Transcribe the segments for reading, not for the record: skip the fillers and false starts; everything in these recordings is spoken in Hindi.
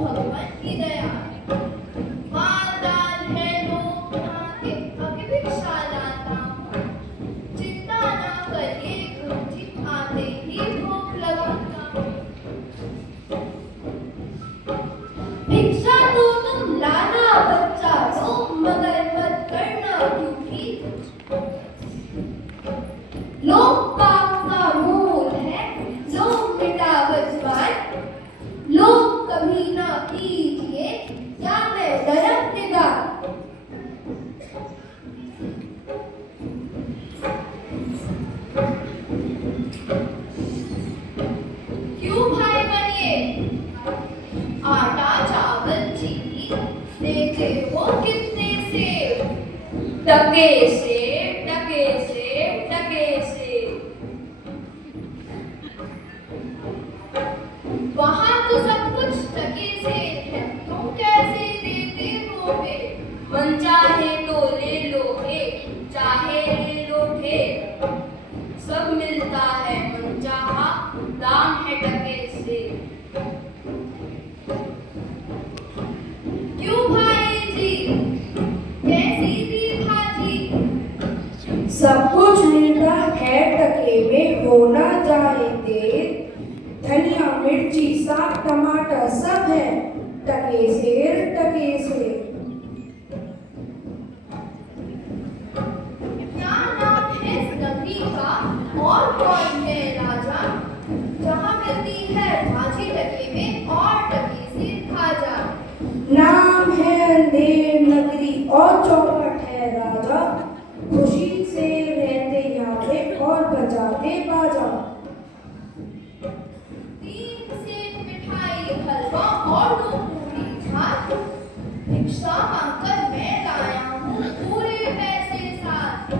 भगवान की दया। मानदान है लोग यहाँ के, अभी भी शालाना हूँ। चिंता ना करिए गुरुजी, आते ही भोग लगाता हूँ। भिक्षा तो तुम लाना बच्चा लो, मगर मत करना भूखी। लोग पाप का मूल है, लोग मिटावट वार। लोग कभी ना कीजिए या मैं नरक निगाह। क्यों भाई बनिए, आटा चावल चीनी देते हो कितने से? टके से, टके से, टके से। वहां तो सब कुछ टके से है, तुम कैसे देते होगे? मन चाहे तो ले लो एक, चाहे ले लो ढेर। सब मिलता है मनचाहा, दाम है टके से। क्यों भाई जी, कैसी थी भाजी? सब कुछ मिलता है टके में, होना जाए देर। धनिया मिर्ची साग टमाटर सब है टके से, टके से। क्या नाम है इस नगरी का और कौन है राजा? जहाँ मिलती है भाजी टके में और टके से खाजा। नाम है अंधेर नगरी और चौपट है राजा। खुशी से रहते यहाँ पे और बजाते बाजा। तीन से मिठाई हलवा और दो पूरी झाल। भिक्षा मांगकर मैं लाया हूँ पूरे पैसे साथ।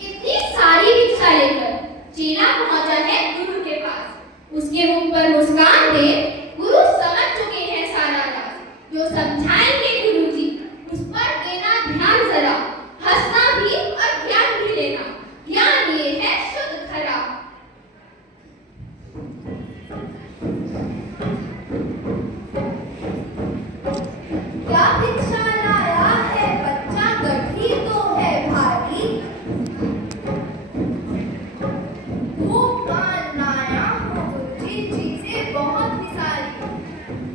इतनी सारी भिक्षा लेकर चेला पहुंचा है गुरु के पास। उसके मुंह पर मुस्कान दे गुरु समझ चुके हैं सारा राज। जो समझाएंगे गुरुजी उस पर देना ध्यान जरा। हंसना भी और ज्ञान भी लेना, ज्ञान ये है शुद्ध खरा। क्या भिक्षा लाया है बच्चा, गठी तो है भारी। भूख मान लाया हूँ गुरुजी, चीजें बहुत ही सारी।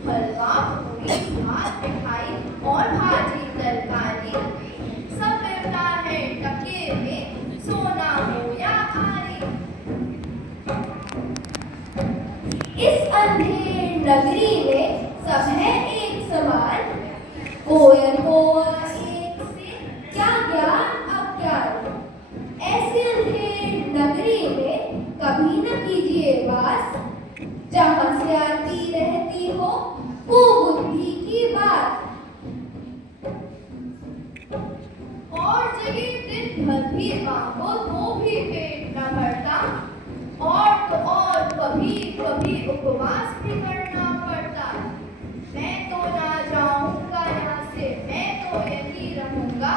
हलवा पूरी भात मिठाई और भाजी तरकारी। सब मिलता है टके में, सोना हो या आरी। इस अंधेर नगरी में सब है एक समान। कोयल को एक से क्या ज्ञान अज्ञान। ऐसे अंधेर नगरी में कभी न कीजिए वास। जहाँ से आती रहती हो वो बुद्धि की बात। और जगह दिन भर भी मांगो तो भी पेट न भरता। और तो और कभी कभी उपवास भी करना पड़ता। मैं तो ना जाऊंगा यहाँ से, मैं तो यही रहूंगा।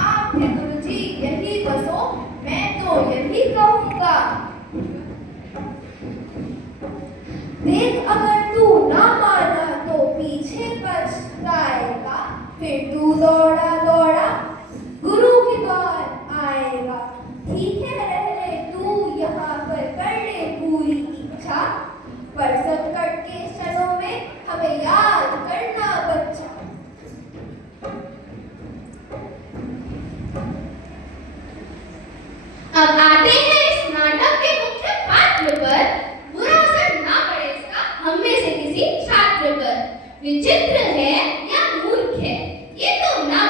आप भी गुरुजी यही बसो, मैं तो यही कहूंगा। देख अगर तू ना माना तो पीछे पछताएगा। फिर तू दौड़ा दौड़ा गुरु के द्वार आएगा। ठीक है रह ले तू यहाँ पर, कर ले पूरी इच्छा। पर संकट के क्षणों में हमें याद करना बच्चा। अब आते हैं इस नाटक के मुख्य पात्र पर। बुरा असर ना पड़े इसका हम में से किसी छात्र पर। विचित्र है या मूर्ख है ये तो ना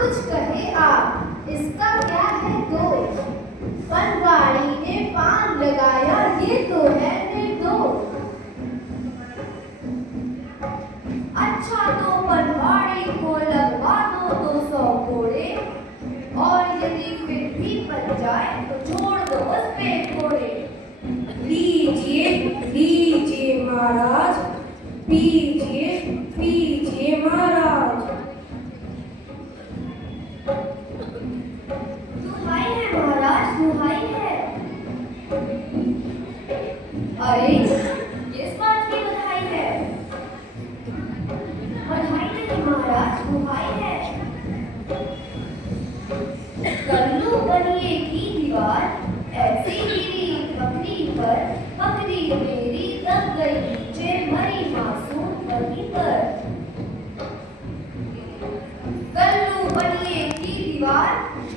कुछ कहे आप, इसका क्या है दोष? पनवाड़ी ने पान लगाया, ये तो है निर्दोष। अच्छा तो पनवाड़ी को लगवा दो 200 कोड़े, और यदि फिर भी बच जाए तो छोड़ दो उस पे कोड़े। लीजिए लीजिए महाराज, पीजिए पीजिए महाराज। दुहाई है महाराज, दुहाई है। अरे किस बात की बधाई है? बधाई नहीं महाराज, दुहाई है। कल्लू बनिए की दीवार, ऐसी गिरी बकरी पर, बकरी मेरी दब गई नीचे, मरी मासूम वहीं पर। कल्लू बनिए की दीवार,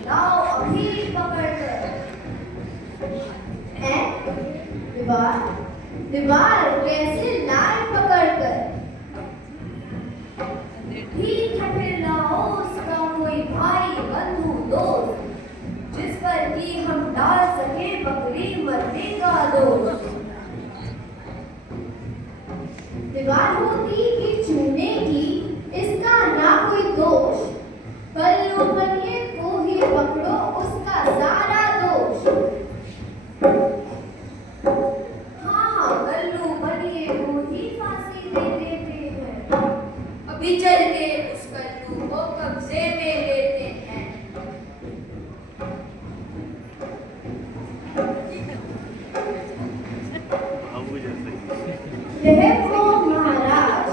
लाओ अभी पकड़ कर। है दीवार, दीवार कैसे लाए पकड़ कर? ठीक है फिर लाओ उसका कोई भाई बंधु दोस्त, जिस पर कि हम डाल सके बकरी मरने का दोष। दीवार होती कि चूने की, इसका ना कोई दोष। कल्लू बनिए को ही पकड़ो, उसका सारा दोष। हाँ कल्लू बनिए को ही फांसी दे देते हैं, अभी चल के उस कल्लू को कब्जे में लेते हैं। देखो महाराज,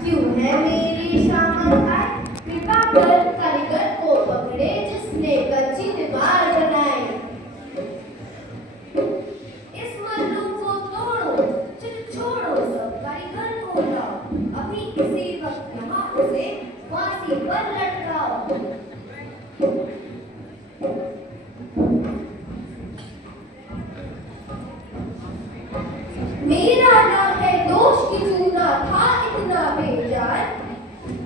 क्यों है मेरी शामत आई, कृपा कर कारीगर को पकड़े जिसने कच्ची दीवार बनाई। इस मल्लू को तोड़ो, छोड़ो सब कारीगर को लाओ, अभी इसी वक्त यहाँ उसे फांसी पर लटकाओ। मेरा ना है दोष कि चूना था इतना बेजार,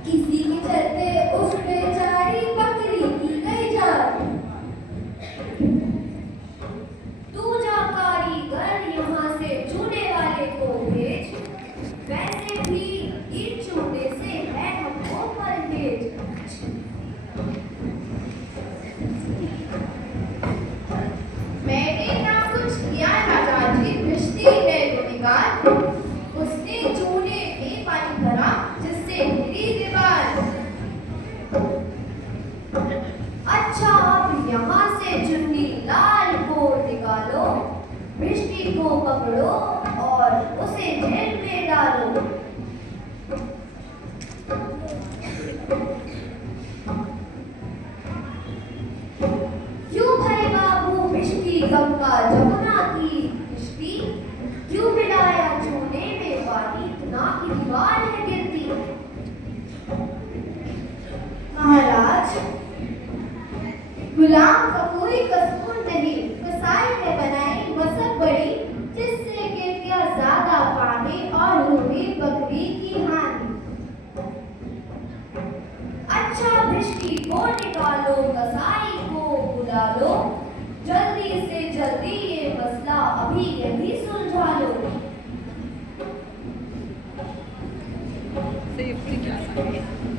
किसी के चलते उस बेचारी बकरी की गई जान। तू जा कारीगर यहाँ से चूने वाले को भेज, वैसे भी इन चूने से है हमको परहेज। मैंने ना कुछ किया राजा जी, दृष्टि है गुनहगार, उसने चूने में पानी भरा जिससे गिरी दीवार। अच्छा अब यहाँ से चुन्नी लाल को निकालो, दृष्टि को पकड़ो और उसे जेल में डालो। क्यों भाई बाबू मिष्टी गंगा जमुना की मिष्टी, क्यों मिलाया चूने में पानी, इतना की दीवार है गिरती। महाराज गुलाम का कोई कसूर नहीं, कसाई ने बनाई मसक बड़ी, जिससे कि क्या ज्यादा पानी और हुई बकरी की हानि। अच्छा मिष्टी को निकालो, कसाई को बुला लो, जल्दी से जल्दी ये मसला अभी यही सुलझा लो।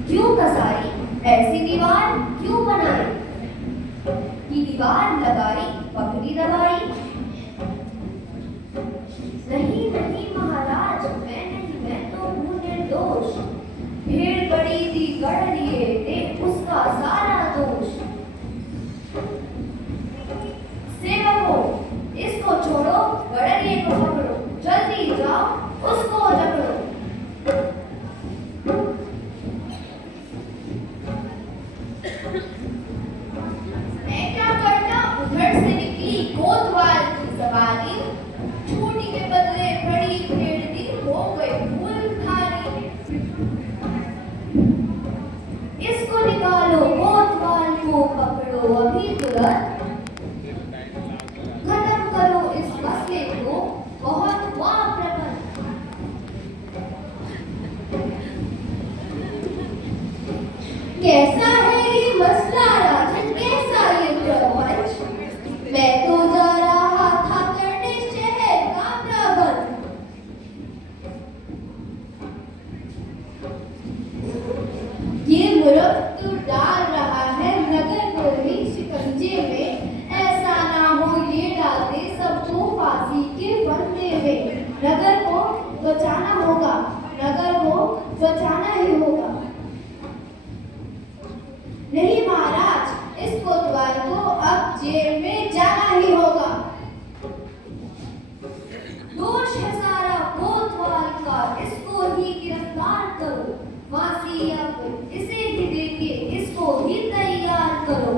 क्यों कसाई ऐसी दीवार क्यों बनाई, कि दीवार लगाई बकरी दबाई। नहीं नहीं महाराज, मैं नहीं, मैं तो हूँ निर्दोष। भेड़ बड़ी थी गढ़ लिए थे उसका सारा दोष। सेवकों इसको छोड़ो, गड़रिए को पकड़ो, जल्दी जाओ उसको जकड़ो। मैं क्या करता, उधर से निकली कोतवाल की सवारी, छोटी के बदले बड़ी भेड़ दी, हो गई फूल भारी। इसको निकालो, कोतवाल को पकड़ो अभी तुरंत, खत्म करो इस मसले को, बहुत हुआ प्रबंध। कैसा है ये बसला राजन कैसा ये प्रपंच, मैं तो जा रहा था करने शहर का प्रबंध। ये मुल्क तो डाल रहा है नगर को भी शिकंजे में, ऐसा ना हो ये डाल दे सबको फांसी के फंदे में। नगर को बचाना होगा, नगर को बचाना ही होगा। नहीं महाराज, इस कोतवाल को अब जेल में जाना ही होगा। दोष है सारा कोतवाल का, इसको ही गिरफ्तार करो। फांसी या फिर इसे ही देके इसको ही तैयार करो।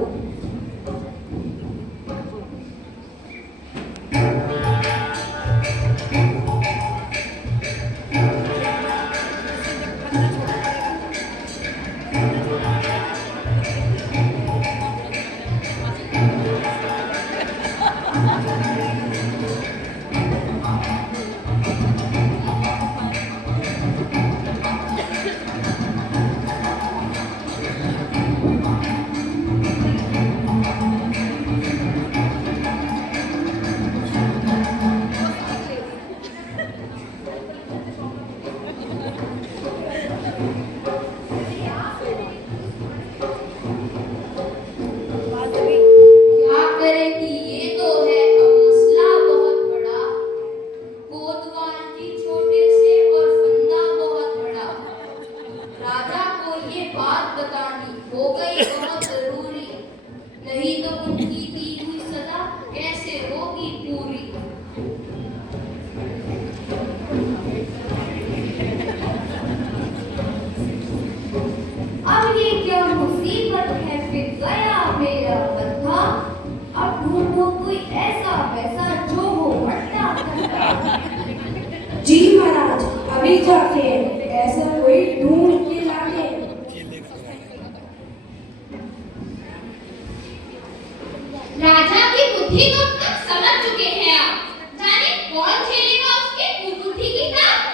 क्या करें कि ये तो है अब मसला बहुत बड़ा, कोतवाल की छोटे से और फंदा बहुत बड़ा। राजा को ये बात बतानी हो गई बहुत जरूरी, नहीं तो उनकी दी हुई सजा कैसे होगी पूरी। अब ये क्या मुसीबत है, फिर गया मेरा बंधा। अब ढूंढो कोई ऐसा वैसा जो हो मट्टा कट्टा। जी महाराज, अभी जाके ऐसा कोई ढूंढ के लाके। राजा की बुद्धि को तक समझ चुके हैं आप, जाने कौन झेलेगा उसके कुबुद्धि की ताक।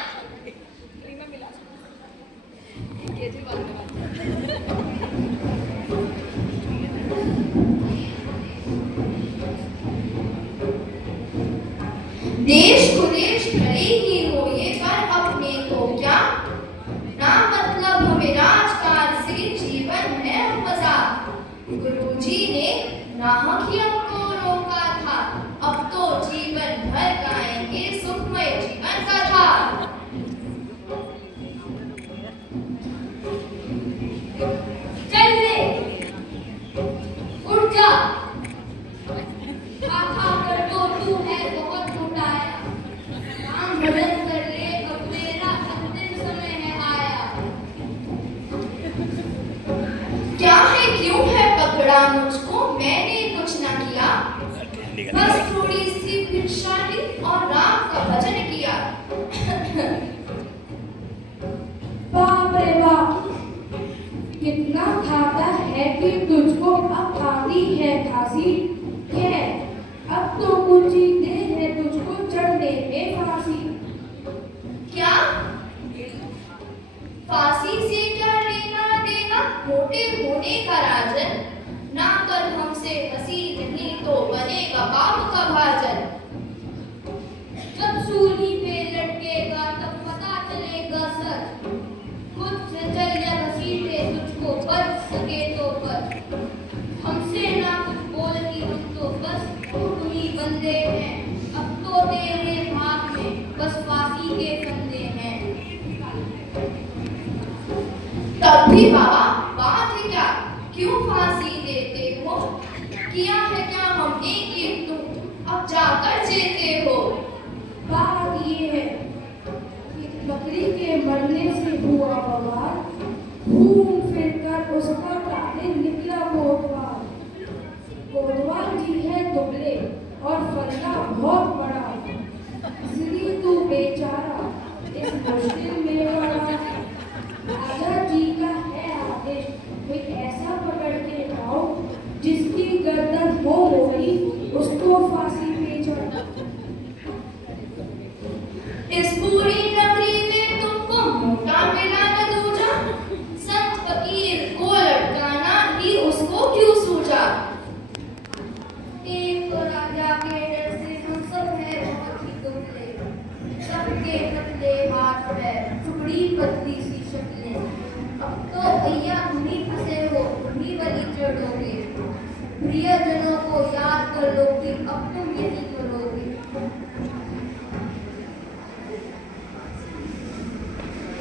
देश को देश भले ही हो ये, पर अपने को क्या ना मतलब हमें राजकाज से जीवन है मजाक। गुरुजी ने नाहक ही हमको रोका था, अब तो जीवन भर गाएंगे सुखमय जीवन का था। चल रे उठ जा, खा खा कर तो तू है बहुत मोटाया। काम बदल कर ले, अब मेरा अंतिम समय है आया। क्या है क्यों है पकड़ा मुझको, मैंने कुछ ना किया, बस थोड़ी सी भिक्षा ली और राम का भजन किया। बाप रे बाप, कितना खाता है कि तुझको अब आती है फांसी है। अब तो कुछ ही देर है तुझको चढ़ने में फांसी। क्या फांसी से क्या लेना देना, मोटे होने का राजन। ना कर हमसे हंसी नहीं तो बनेगा काम का भाजन। जब सूली पे लटकेगा तब पता चलेगा सच, खुद से चल जा घसीटे तुझको बच सके तो बच। हमसे ना कुछ बोलती हम तो बस तुम ही बंदे हैं, अब तो तेरे भाग में बस फांसी के फंदे हैं। तब भी बाबा बात है क्या, क्यों फांसी देते हो, किया है क्या हमने कि तुम अब जाकर जेते हो। बात ये है कि बकरी के मरने से हुआ बवाल, घूम फिर कर उसका प्राणी निकला कोतवाल। कोतवाल जी है दुबले और फंदा बहुत बड़ा, इसलिए तू बेचारा इस मुश्किल में पड़ा। राजा जी का है आदेश, कोई ऐसा पकड़ के लाओ जिसकी गर्दन हो मोटी, उसको फांसी पे चढ़ाओ। इस पूरी नगरी में तुमको मोटा मिला न दूजा, संत फकीर को लटकाना ही उसका प्रियजनों को याद कर लोगे, अब तुम यही करोगे।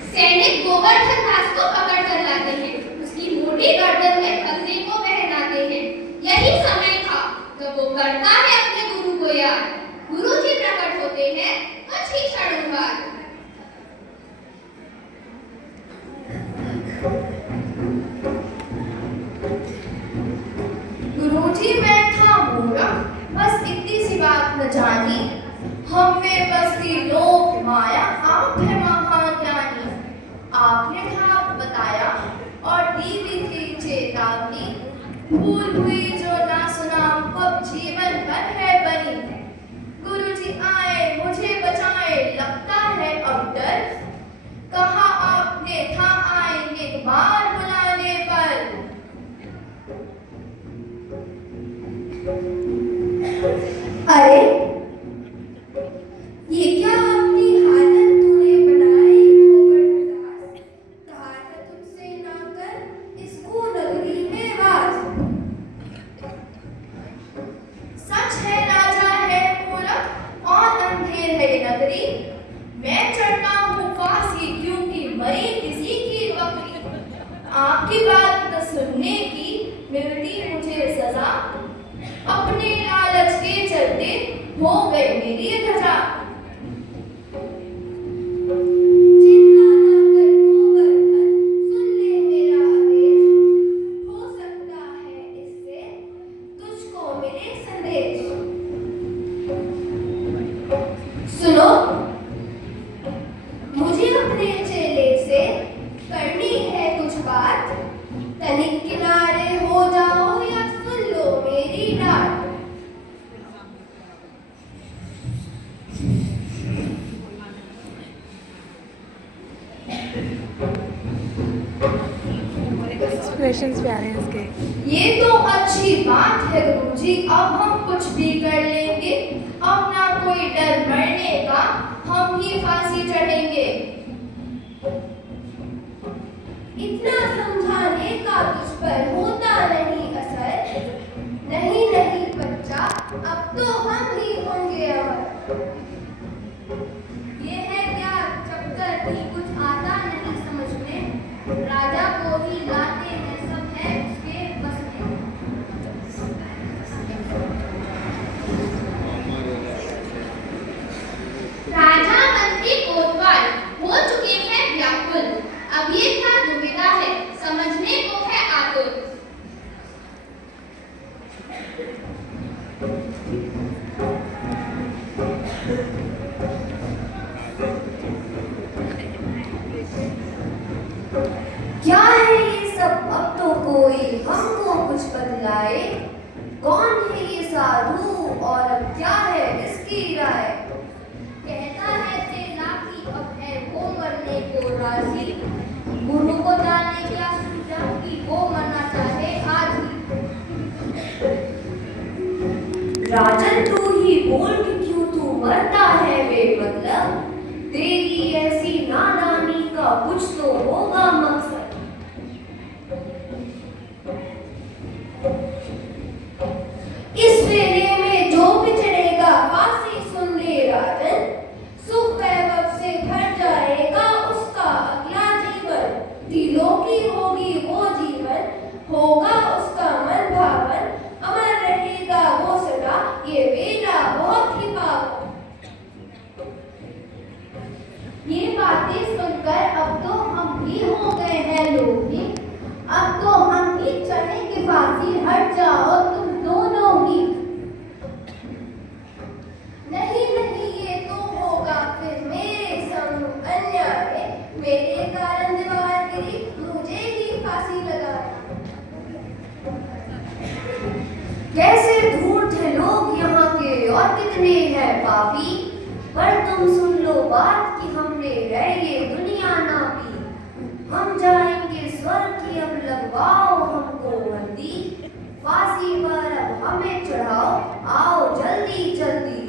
सैनिक गोवर्धन दास को पकड़ कर लाते हैं, उसकी मोटी गर्दन में खंजर को पहनाते हैं। यही समय था जब वो करता है अपने गुरु को याद। गुरु जी प्रकट होते हैं कुछ ही क्षणों बाद। गुरुजी मैं था मूर्ख, बस इतनी सी बात न जानी, हम में बसती लोक माया, आप है महाज्ञानी। आपने था बताया और दी भी थी चेतावनी, भूल हुई जो ना सुना अब जीवन भर है बनी। गुरुजी आए मुझे बचाए, लगता है अब डर, कहा आपने था आएंगे बार बुलाने पर। अरे ये क्या अपनी हालत तूने बनाई गोवर्धनदास, कहा था तुझसे ना कर इसको नगरी में वास। सच है राजा है मूरख और अंधेर है ये नगरी, मैं चढ़ता हूँ फांसी क्योंकि मरी किसी की बकरी। आपकी बात न सुनने की मिलती मुझे सजा, अपने लालच के चलते हो गई मेरी धजा। चिंता ना कर गोवर्धन, सुन ले मेरा आदेश, हो सकता है इससे तुझको मिले संदेश। सुनो, मुझे अपने चेले से करनी है कुछ बात, तनिक किनारे हो जाओ या सुन लो मेरी डांट। एक्सप्रेशंस प्यारे हैं इसके। ये तो अच्छी बात है गुरुजी, अब हम कुछ भी कर लेंगे, अब ना कोई डर मरने का, हम ही फांसी चढ़ेंगे। इतना समझाने का तुझ पर होता नहीं असर, नहीं नहीं बच्चा, अब तो हम ही होंगे अमर। ये है क्या चक्कर कि कुछ आता नहीं समझ में, राजा को ही लाते हैं सब है उसके बस में। राजा मंत्री कोतवाल हो चुके हैं व्याकुल। अब ये क्या दुविधा है, समझने को है आतुर। क्या है ये सब, अब तो कोई हमको कुछ बतलाए, कौन है ये साधु और अब क्या है इसकी राय। कहता है चेला कि अब है वो मरने को राजी, गुरु को जाने क्या सूझा कि वो मरना चाहे आज ही। राजन तू ही बोल कि क्यों तू मरता है बेमतलब, तेरी ऐसी नादानी का कुछ तो होगा मकसद। इस वेले में जो बिछड़ेगा फांसी सुन ले राजन, सुख वैभव से भर जाएगा उसका अगला जीवन। त्रिलोकी होगी वो जीवन, होगा उसका मन भावन, अमर रहेगा वो सदा ये वेला बहुत ही पावन। ये बातें सुनकर अब तो हम भी हो गए हैं लोभी, अब तो हम ही चढ़ेंगे फांसी, हट जाओ तुम दोनों ही। नहीं नहीं ये तो होगा फिर मेरे संग अन्याय, मेरे कारण दीवार गिरी मुझे ही फांसी लगाना। कैसे धूर्त हैं लोग यहाँ के और कितने हैं पापी, पर तुम सुन लो बात कि हमने है ये दुनिया ना पी। हम जाएंगे स्वर्ग की अब लगवाओ हमको वर्दी, फांसी पर अब हमें चढ़ाओ आओ जल्दी जल्दी।